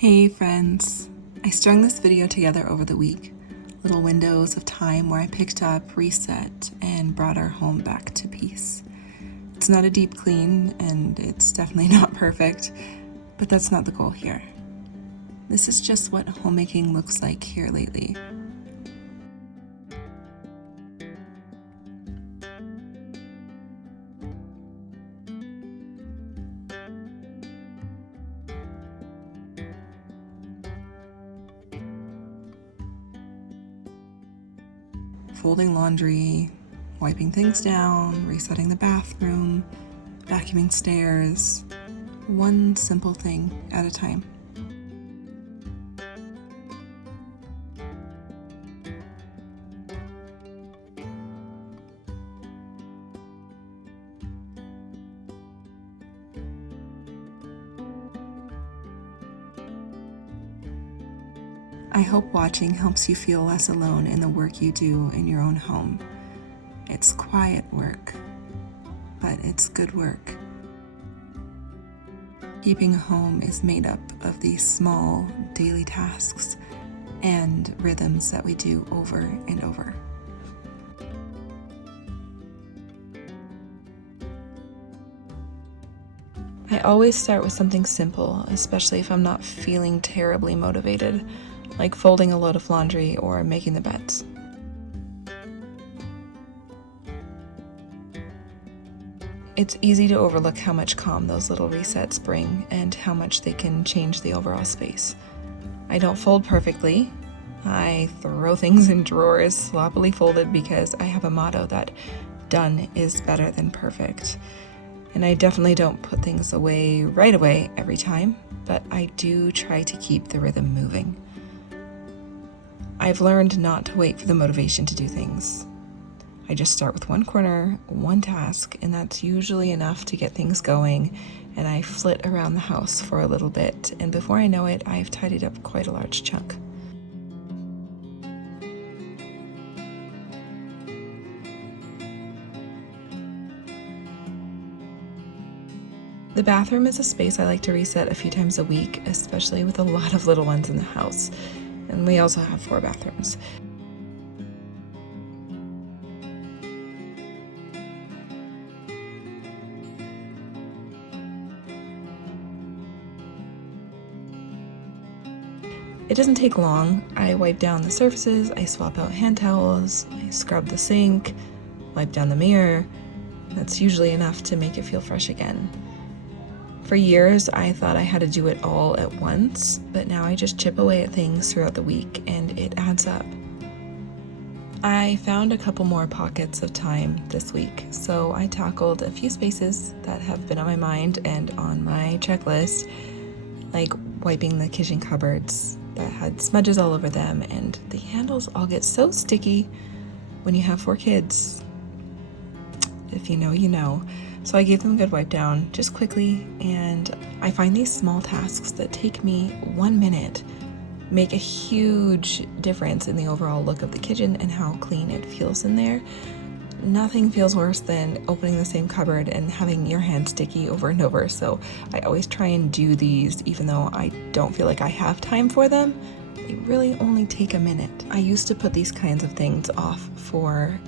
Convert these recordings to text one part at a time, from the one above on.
Hey friends! I strung this video together over the week. Little windows of time where I picked up, reset, and brought our home back to peace. It's not a deep clean, and it's definitely not perfect, but that's not the goal here. This is just what homemaking looks like here lately. Folding laundry, wiping things down, resetting the bathroom, vacuuming stairs, one simple thing at a time. I hope watching helps you feel less alone in the work you do in your own home. It's quiet work, but it's good work. Keeping a home is made up of these small daily tasks and rhythms that we do over and over. I always start with something simple, especially if I'm not feeling terribly motivated, like folding a load of laundry or making the beds. It's easy to overlook how much calm those little resets bring and how much they can change the overall space. I don't fold perfectly. I throw things in drawers sloppily folded because I have a motto that done is better than perfect. And I definitely don't put things away right away every time, but I do try to keep the rhythm moving. I've learned not to wait for the motivation to do things. I just start with one corner, one task, and that's usually enough to get things going, and I flit around the house for a little bit, and before I know it, I've tidied up quite a large chunk. The bathroom is a space I like to reset a few times a week, especially with a lot of little ones in the house. And we also have 4 bathrooms. It doesn't take long. I wipe down the surfaces, I swap out hand towels, I scrub the sink, wipe down the mirror. That's usually enough to make it feel fresh again. For years, I thought I had to do it all at once, but now I just chip away at things throughout the week and it adds up. I found a couple more pockets of time this week, so I tackled a few spaces that have been on my mind and on my checklist, like wiping the kitchen cupboards that had smudges all over them, and the handles all get so sticky when you have 4 kids. If you know, you know. So I gave them a good wipe down just quickly, and I find these small tasks that take me 1 minute make a huge difference in the overall look of the kitchen and how clean it feels in there. Nothing feels worse than opening the same cupboard and having your hands sticky over and over, so I always try and do these even though I don't feel like I have time for them. They really only take a minute. I used to put these kinds of things off for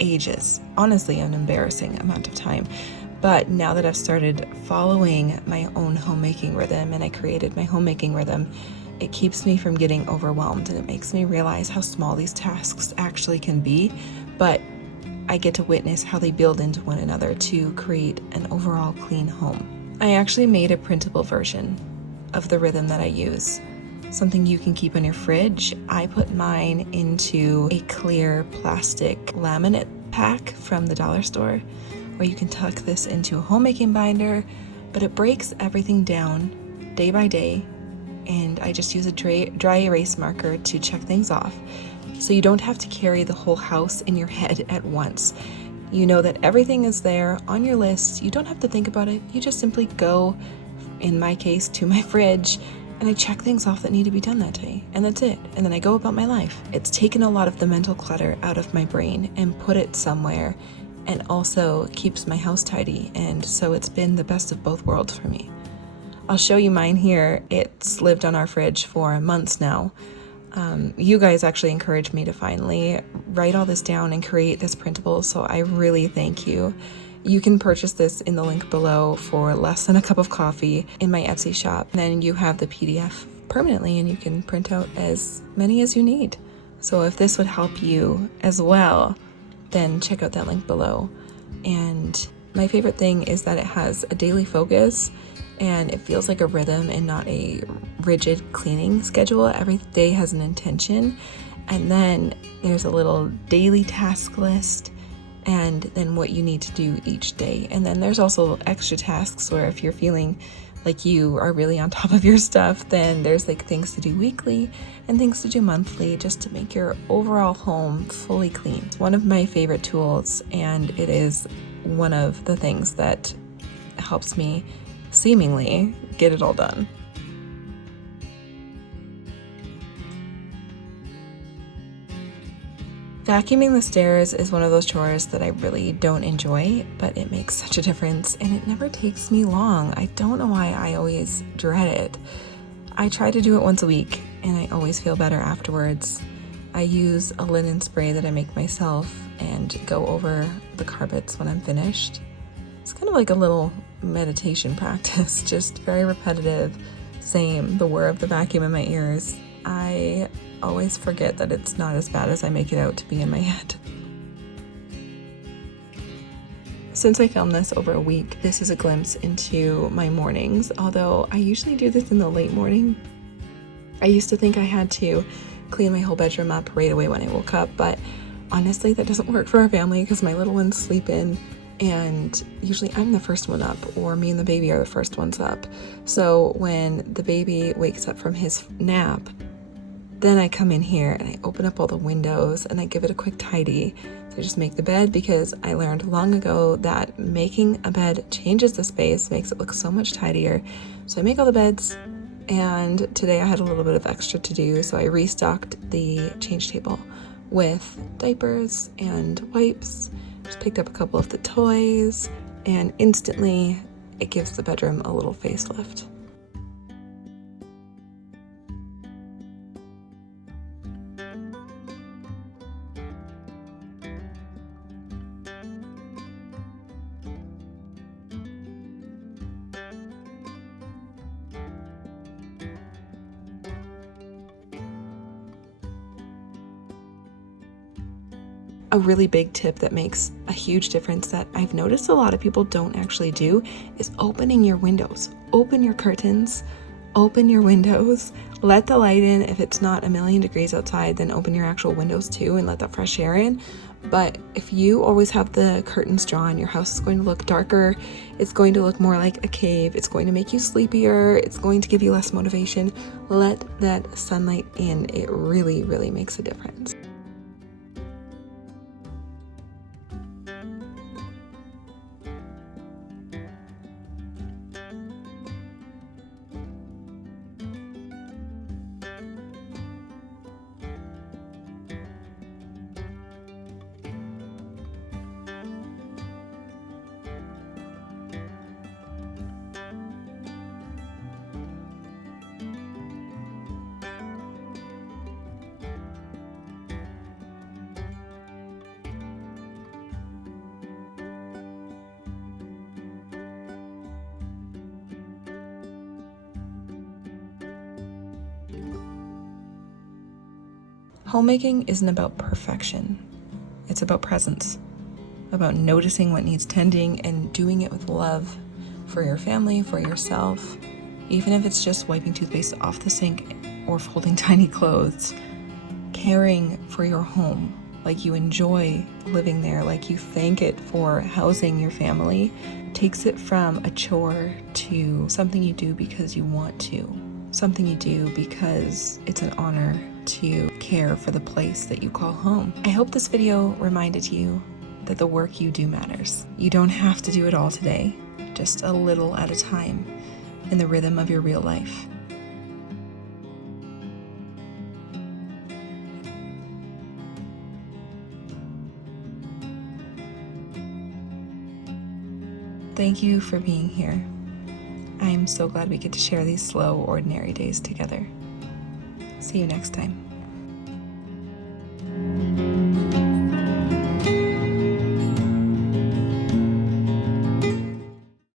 ages, honestly an embarrassing amount of time, but now that I've started following my own homemaking rhythm and I created my homemaking rhythm, it keeps me from getting overwhelmed and it makes me realize how small these tasks actually can be, but I get to witness how they build into one another to create an overall clean home. I actually made a printable version of the rhythm that I use, something you can keep on your fridge. I put mine into a clear plastic laminate pack from the dollar store, or you can tuck this into a homemaking binder, but it breaks everything down day by day, and I just use a dry erase marker to check things off, so you don't have to carry the whole house in your head at once. You know that everything is there on your list. You don't have to think about it. You just simply go, in my case, to my fridge, and I check things off that need to be done that day, and that's it. And then I go about my life. It's taken a lot of the mental clutter out of my brain and put it somewhere, and also keeps my house tidy, and so it's been the best of both worlds for me. I'll show you mine here. It's lived on our fridge for months now. You guys actually encouraged me to finally write all this down and create this printable, so I really thank you. You can purchase this in the link below for less than a cup of coffee in my Etsy shop. Then you have the PDF permanently and you can print out as many as you need. So if this would help you as well, then check out that link below. And my favorite thing is that it has a daily focus and it feels like a rhythm and not a rigid cleaning schedule. Every day has an intention, and then there's a little daily task list and then what you need to do each day. And then there's also extra tasks where if you're feeling like you are really on top of your stuff, then there's like things to do weekly and things to do monthly just to make your overall home fully clean. It's one of my favorite tools, and it is one of the things that helps me seemingly get it all done. Vacuuming the stairs is one of those chores that I really don't enjoy, but it makes such a difference and it never takes me long. I don't know why I always dread it. I try to do it once a week and I always feel better afterwards. I use a linen spray that I make myself and go over the carpets when I'm finished. It's kind of like a little meditation practice, just very repetitive. Same, the whir of the vacuum in my ears. I always forget that it's not as bad as I make it out to be in my head. Since I filmed this over a week, this is a glimpse into my mornings, although I usually do this in the late morning. I used to think I had to clean my whole bedroom up right away when I woke up, but honestly that doesn't work for our family because my little ones sleep in, and usually I'm the first one up, or me and the baby are the first ones up. So when the baby wakes up from his nap, then I come in here and I open up all the windows and I give it a quick tidy. So I just make the bed because I learned long ago that making a bed changes the space, makes it look so much tidier. So I make all the beds, and today I had a little bit of extra to do, so I restocked the change table with diapers and wipes. Just picked up a couple of the toys, and instantly it gives the bedroom a little facelift. A really big tip that makes a huge difference that I've noticed a lot of people don't actually do is opening your windows. Open your curtains, open your windows, let the light in. If it's not a million degrees outside, then open your actual windows too and let that fresh air in. But if you always have the curtains drawn, your house is going to look darker. It's going to look more like a cave. It's going to make you sleepier. It's going to give you less motivation. Let that sunlight in. It really, really makes a difference. Homemaking isn't about perfection. It's about presence, about noticing what needs tending and doing it with love for your family, for yourself, even if it's just wiping toothpaste off the sink or folding tiny clothes. Caring for your home like you enjoy living there, like you thank it for housing your family, takes it from a chore to something you do because you want to, something you do because it's an honor to care for the place that you call home. I hope this video reminded you that the work you do matters. You don't have to do it all today, just a little at a time in the rhythm of your real life. Thank you for being here. I'm so glad we get to share these slow, ordinary days together. See you next time.